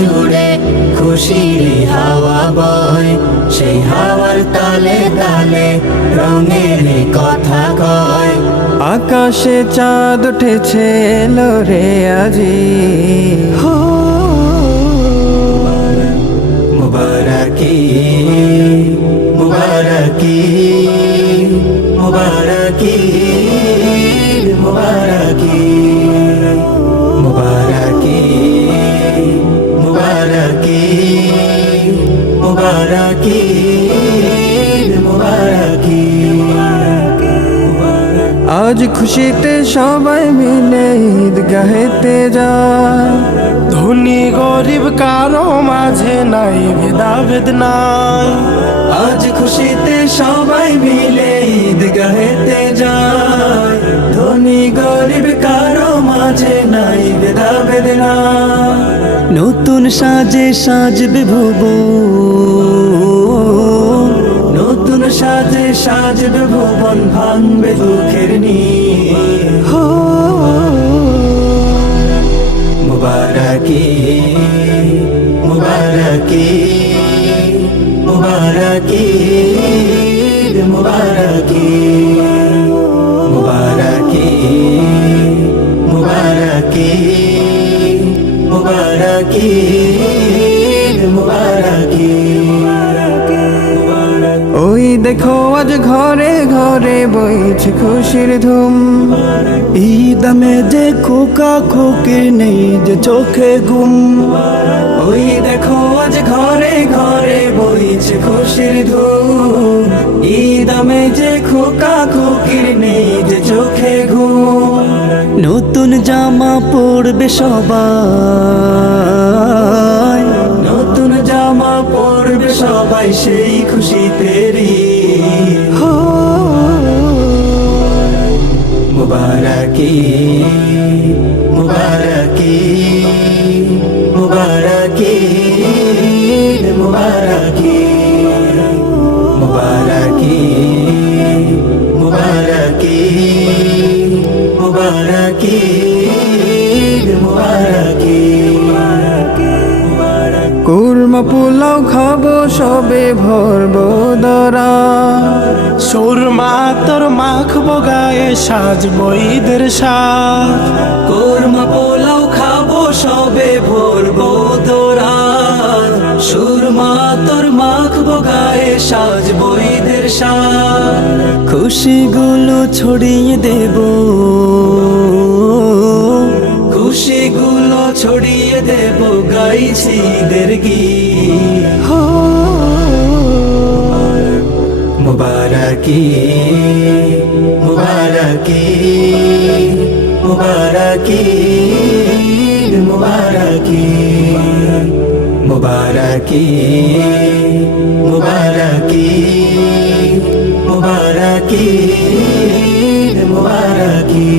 জুড়ে খুশির হাওয়া বয়, সেই হাওয়ার তালে তালে রঙের কথা কয়। আকাশে চাঁদ উঠেছে এলো রে আজি, মুবারকি মুবারকি মুবারকি মুবারকি মুবারকি মুবারকি মুবারকি মুবারকি। আজ খুশিতে সবাই মিলে ঈদগাহেতে যায়, ধনী গরিব কারো মাঝে নাই ভেদাভেদ নাই। আজ খুশিতে সবাই মিলে ঈদগাহেতে যায়, ধনী গরিব কারো মাঝে নাই ভেদাভেদ নাই। নতুন সাজে সাজবে ভুবন, নতুন সাজে সাজবে ভুবন, ভাঙবে দুঃখের নীড়। মুবারকি মুবারকি মুবারকি মুবারকি মুবারকি মুবারকি মুবারকি মুবারকি। ওই দেখো আজ ঘরে ঘরে বইছে খুশির ধুম, ঈদ যে খোকা খোকির নেই যে চোখে ঘুম। ওই দেখো আজ ঘরে ঘরে বইছে খুশির ধুম, ঈদ যে খোকা খোকির নেই যে চোখে ঘুম। নতুন জামা পরবে সবাই, নতুন জামা পরবে সবাই সেই খুশিতেরি। মুবারকি মুবারকি মুবারকি মুবারকি মুবারকি মুবারকি মুবারকি মুবারকি। কুরমা পোলাও খাবো সবে ভরবো দরা, সুরমা তোর মাখবো গায়ে সাজবো ঈদের সাজ। কোরমা পোলাও খাবো সবে ভরবো তোরা, সুরমা তোর মাখবো গায়ে সাজবো ঈদের সাজ। খুশিগুলো ছড়িয়ে দেব, খুশিগুলো ছড়িয়ে দেব গাইছি ঈদের গীত। মুবারকি মুবারকি মুবারকি মুবারকি মুবারকি মুবারকি মুবারকি মুবারকি।